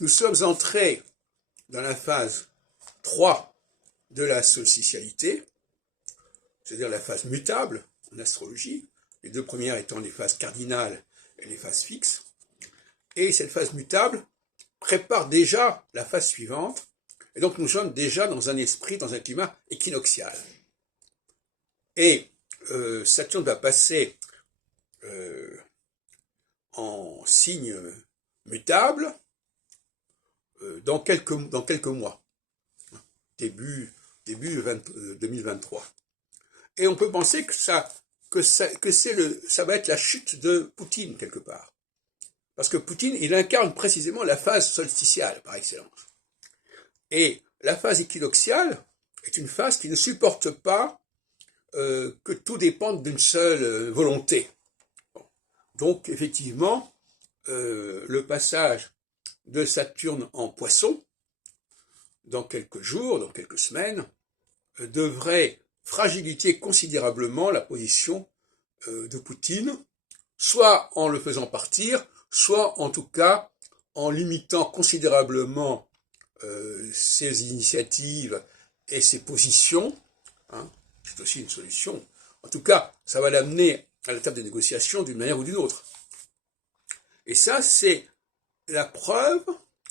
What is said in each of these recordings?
Nous sommes entrés dans la phase 3 de la solsticialité, c'est-à-dire la phase mutable en astrologie, les deux premières étant les phases cardinales et les phases fixes. Et cette phase mutable prépare déjà la phase suivante, et donc nous sommes déjà dans un esprit, dans un climat équinoxial. Et Saturne va passer en signe mutable dans quelques mois, début 2023. Et on peut penser que ça va être la chute de Poutine quelque part. Parce que Poutine, il incarne précisément la phase solsticiale par excellence. Et la phase équinoxiale est une phase qui ne supporte pas que tout dépende d'une seule volonté. Bon. Donc effectivement, le passage de Saturne en Poisson, dans quelques jours, dans quelques semaines, devrait fragiliser considérablement la position de Poutine, soit en le faisant partir, soit en tout cas en limitant considérablement ses initiatives et ses positions. Hein, c'est aussi une solution. En tout cas, ça va l'amener à la table de négociation d'une manière ou d'une autre. Et ça, c'est la preuve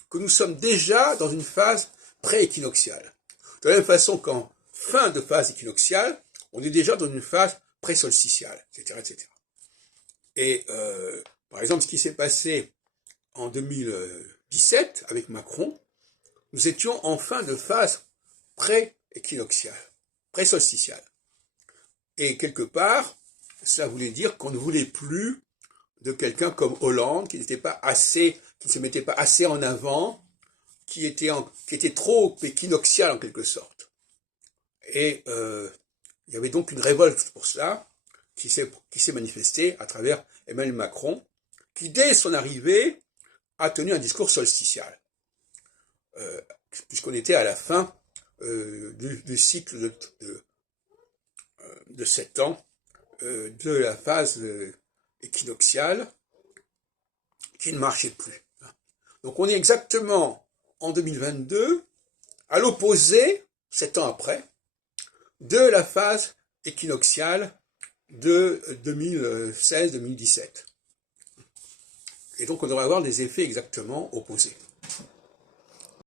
que nous sommes déjà dans une phase pré-équinoxiale. De la même façon qu'en fin de phase équinoxiale, on est déjà dans une phase pré-solsticiale, etc., etc. Et par exemple, ce qui s'est passé en 2017 avec Macron, nous étions en fin de phase pré-équinoxiale, pré-solsticiale. Et quelque part, ça voulait dire qu'on ne voulait plus de quelqu'un comme Hollande, qui ne se mettait pas assez en avant, qui était trop équinoxial en quelque sorte. Et il y avait donc une révolte pour cela, qui s'est manifestée à travers Emmanuel Macron, qui dès son arrivée a tenu un discours solsticial, puisqu'on était à la fin du cycle de 7 ans de la phase équinoxiale qui ne marchait plus. Donc on est exactement en 2022 à l'opposé, 7 ans après, de la phase équinoxiale de 2016-2017. Et donc on devrait avoir des effets exactement opposés.